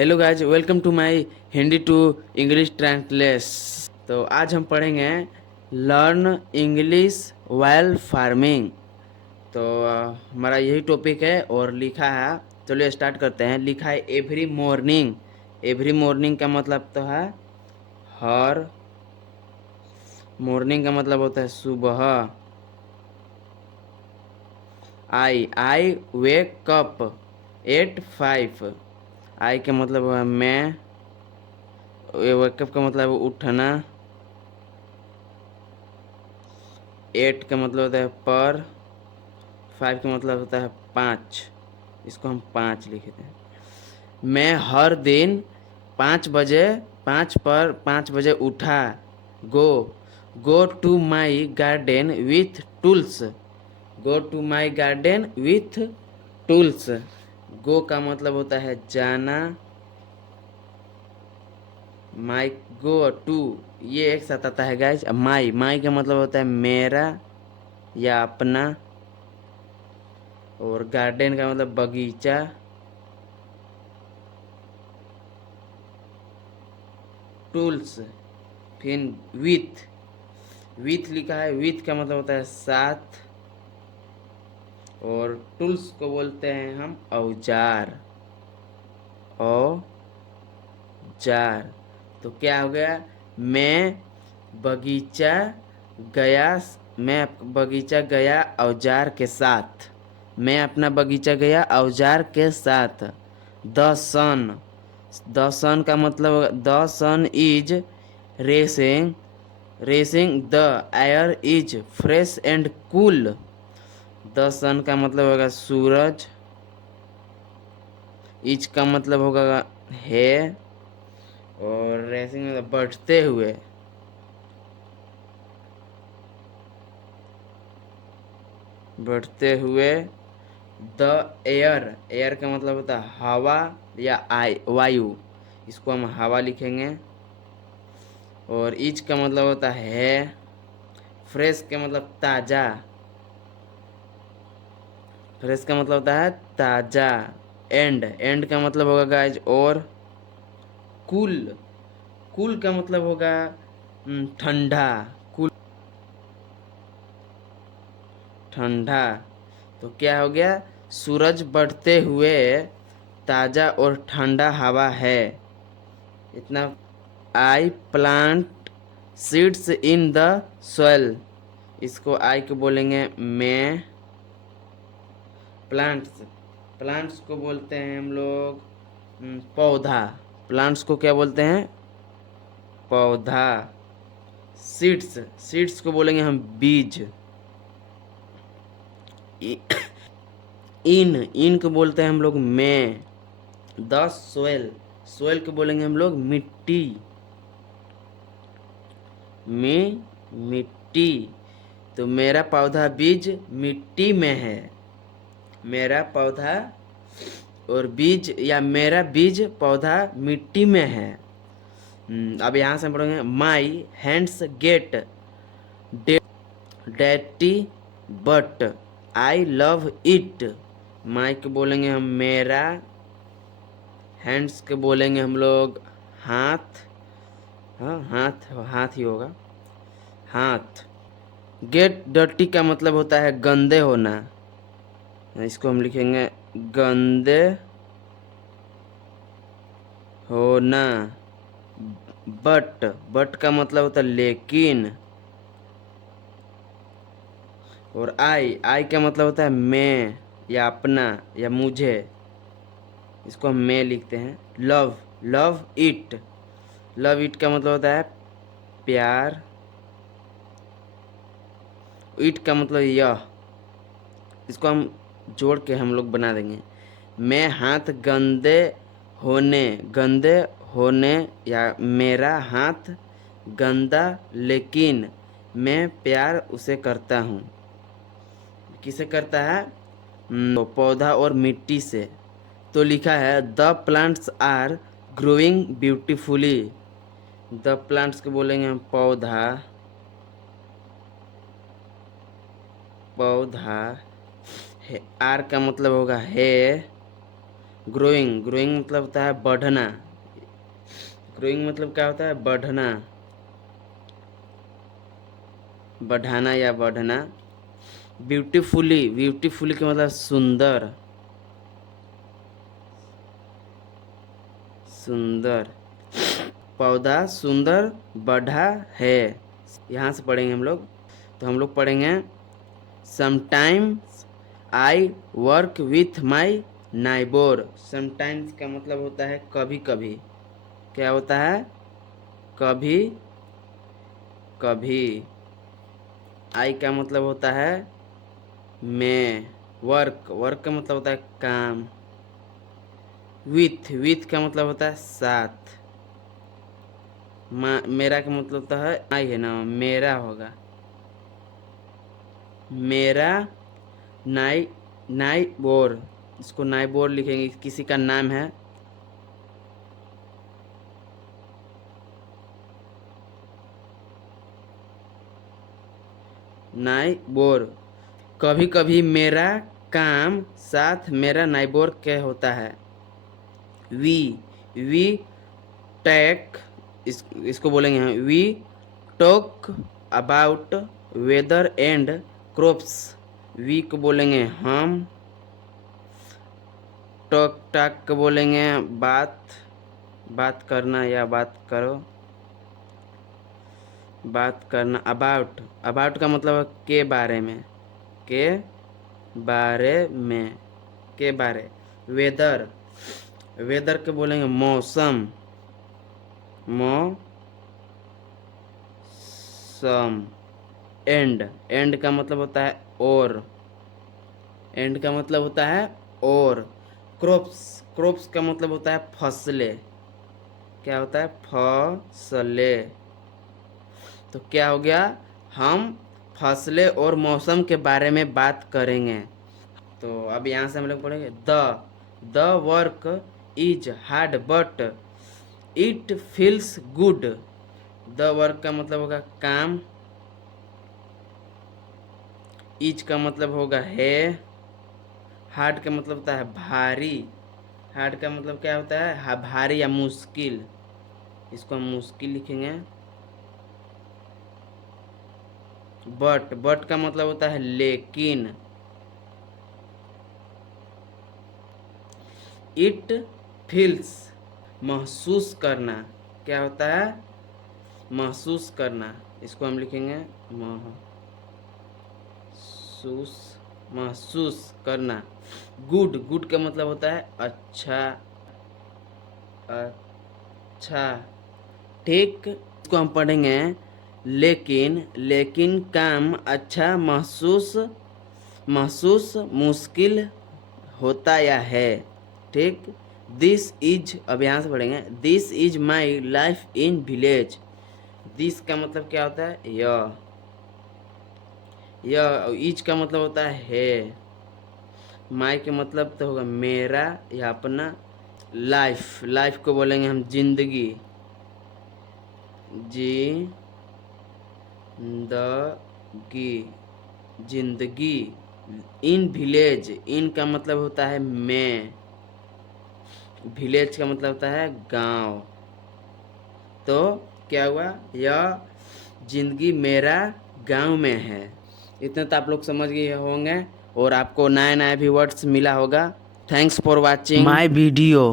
Hello guys, welcome to my Hindi to English translation. तो आज हम पढ़ेंगे लर्न इंग्लिश वाइल फार्मिंग। तो हमारा यही टॉपिक है और लिखा है। चलिए स्टार्ट करते हैं। लिखा है एवरी मॉर्निंग। एवरी मॉर्निंग का मतलब तो है हर। मॉर्निंग का मतलब होता है सुबह। आई वेक अप एट 5। आई का मतलब है मैं। वेकअप का मतलब उठना। एट का मतलब होता है पर। 5 का मतलब होता है 5। इसको हम 5 लिखते हैं। मैं हर दिन 5 बजे, 5 बजे उठा। Go go to my garden with tools. Go to my garden with tools. Go का मतलब होता है जाना। माई गो टू, ये एक साथ आता है गाइज। माई माई का मतलब होता है मेरा या अपना। और गार्डन का मतलब बगीचा। टूल्स, फिर विथ। विथ लिखा है, विथ का मतलब होता है साथ। और टूल्स को बोलते हैं हम औजार। औजार। तो क्या हो गया? मैं बगीचा गया। मैं बगीचा गया औजार के साथ। मैं अपना बगीचा गया औजार के साथ। The sun. द सन का मतलब the sun is rising. Rising the air is fresh and cool. The sun का मतलब होगा सूरज। इज का मतलब होगा है। और रेसिंग मतलब बढ़ते हुए। बढ़ते हुए। द एयर, एयर का मतलब होता है हवा या वायु। इसको हम हवा लिखेंगे। और इज का मतलब होता है। फ्रेश का मतलब ताजा। फ्रेश का मतलब होता है ताजा। एंड, एंड का मतलब होगा गाइज और। कूल, कूल का मतलब होगा ठंडा। कूल, ठंडा। तो क्या हो गया? सूरज बढ़ते हुए, ताजा और ठंडा हवा है। इतना। I plant seeds in the soil. इसको आई को बोलेंगे मैं। प्लांट्स, प्लांट्स को बोलते हैं हम लोग पौधा। प्लांट्स को क्या बोलते हैं? पौधा। सीड्स, सीड्स को बोलेंगे हम बीज। इन, इन को बोलते हैं हम लोग मैं। द सोयल, सोयल को बोलेंगे हम लोग मिट्टी। में, मिट्टी। तो मेरा पौधा बीज मिट्टी में है। मेरा पौधा और बीज या मेरा बीज पौधा मिट्टी में है। अब यहाँ से हम पढ़ेंगे माई हैंड्स गेट डैटी but I love it. My को बोलेंगे हम मेरा। हैंड्स के बोलेंगे हम लोग हाथ। हाँ, हाथ, हाथ ही होगा। हाथ। गेट डर्टी का मतलब होता है गंदे होना। इसको हम लिखेंगे गंदे होना। बट, बट का मतलब होता है लेकिन। और आई का मतलब होता है मैं या अपना या मुझे। इसको हम मैं लिखते हैं। Love, love it. Love it का मतलब होता है प्यार। इट का मतलब यह। इसको हम जोड़ के हम लोग बना देंगे। मैं हाथ गंदे होने, गंदे होने या मेरा हाथ गंदा लेकिन मैं प्यार उसे करता हूँ। किसे करता है? तो पौधा और मिट्टी से। तो लिखा है the plants are growing beautifully. The plants को बोलेंगे हम पौधा। पौधा। आर का मतलब होगा है। ग्रोइंग, ग्रोइंग मतलब होता है बढ़ना। ग्रोइंग मतलब क्या होता है? बढ़ना, बढ़ाना या बढ़ना। ब्यूटीफुली, ब्यूटीफुली का मतलब सुंदर, सुंदर। पौधा सुंदर बढ़ा है, यहाँ से पढ़ेंगे हम लोग। तो हम लोग पढ़ेंगे sometimes I work with my neighbour. Sometimes का मतलब होता है कभी कभी। क्या होता है? कभी कभी। आई का मतलब होता है मैं। वर्क, वर्क का मतलब होता है काम। विथ, विथ का मतलब होता है साथ। मेरा का मतलब होता है आई है ना, मेरा होगा मेरा। नाई, नाई बोर, इसको नाई बोर लिखेंगे, किसी का नाम है। नाई बोर। कभी कभी मेरा काम साथ मेरा नाइबोर के होता है। वी, वी टैक, इसको बोलेंगे हम we talk about weather and crops. We को बोलेंगे हम, टॉक टाक को बोलेंगे बात, बात करना या बात करो, बात करना। अबाउट, अबाउट का मतलब है के बारे में, के बारे में, के बारे। वेदर, वेदर के बोलेंगे मौसम, मौसम। एंड, एंड का मतलब होता है और, एंड का मतलब होता है और। क्रॉप्स, क्रॉप्स का मतलब होता है फसलें। क्या होता है? फसलें। तो क्या हो गया? हम फसलें और मौसम के बारे में बात करेंगे। तो अब यहाँ से हम लोग पढ़ेंगे the work is hard but it feels good. The work का मतलब होगा काम, इज का मतलब होगा है, हार्ड का मतलब होता है भारी। हार्ड का मतलब क्या होता है? भारी या मुश्किल। इसको हम मुश्किल लिखेंगे। बट का मतलब होता है लेकिन। इट फील्स, महसूस करना। क्या होता है? महसूस करना। इसको हम लिखेंगे महसूस, महसूस करना। गुड, गुड का मतलब होता है अच्छा, अच्छा। ठीक, इसको हम पढ़ेंगे लेकिन, लेकिन काम अच्छा महसूस, महसूस मुश्किल होता या है। ठीक। दिस इज, अब यहाँ से पढ़ेंगे this is my life in village. This का मतलब क्या होता है? यह इज का मतलब होता है। माई के मतलब तो होगा मेरा या अपना। लाइफ, लाइफ को बोलेंगे हम जिंदगी, जिंदगी, जिंदगी। इन विलेज, इन का मतलब होता है मैं, विलेज का मतलब होता है गांव। तो क्या हुआ? यह जिंदगी मेरा गांव में है। इतना तो आप लोग समझ गए होंगे और आपको नया नया भी वर्ड्स मिला होगा। Thanks for watching my video.